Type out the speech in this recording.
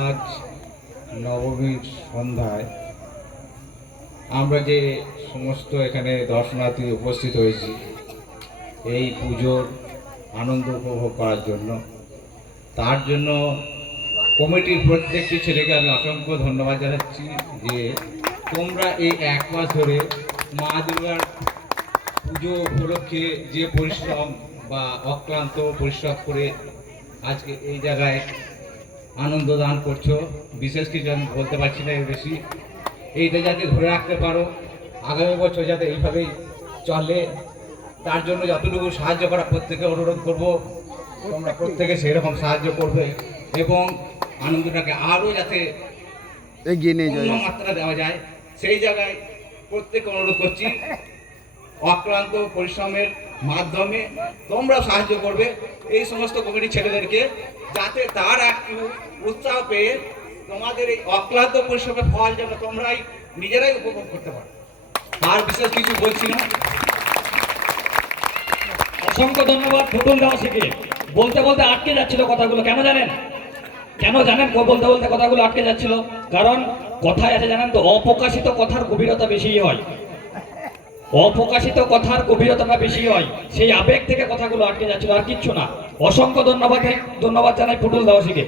আজ নবমীর সন্ধ্যায় আমরা যে সমস্ত এখানে দর্শনার্থী উপস্থিত হয়েছি এই পুজোর আনন্দ উপভোগ করার জন্য, তার জন্য কমিটির প্রত্যেকটি ছেলেকে আমি অসংখ্য ধন্যবাদ জানাচ্ছি যে তোমরা এই এক মাস ধরে মা দুর্গার পুজো উপলক্ষে যে পরিশ্রম বা অক্লান্ত পরিশ্রম করে আজকে এই জায়গায় আনন্দ দান করছো। বিশেষ কিছু আমি বলতে পারছি না এর বেশি। এইটা যাতে ধরে রাখতে পারো, আগামী বছর যাতে এইভাবেই চলে, তার জন্য যতটুকু সাহায্য করা প্রত্যেকে অনুরোধ করব, তোমরা প্রত্যেকে সেই রকম সাহায্য করবে এবং আনন্দটাকে আরও যাতে এগিয়ে নিয়ে যায়, মাত্রা দেওয়া যায় সেই জায়গায় প্রত্যেকে অনুরোধ করছি। অক্লান্ত পরিশ্রমের মাধ্যমে তোমরা সাহায্য করবে এই সমস্ত কমিটির ছেলেদেরকে, যাতে তারা একটু উৎসাহ পেয়ে তোমাদের এই অক্লান্ত পরিশ্রমের ফল যেন তোমরাই নিজেরাই উপভোগ করতে পারো। আর বিশেষ কিছু বলছি না। অসংখ্য ধন্যবাদ ফুটুল দাসকে। বলতে বলতে আটকে যাচ্ছিল কথাগুলো, কেন জানেন? বলতে বলতে কথাগুলো আটকে যাচ্ছিল, কারণ কথায় আছে জানেন তো, অপ্রকাশিত কথার গভীরতা বেশি হয়, অপ্রকাশিত কথার গভীরতাটা বেশি হয়, সেই আবেগ থেকে কথাগুলো আটকে যাচ্ছিল, আর কিচ্ছু না। অসংখ্য ধন্যবাদ জানাই ফুটুল দাসকে।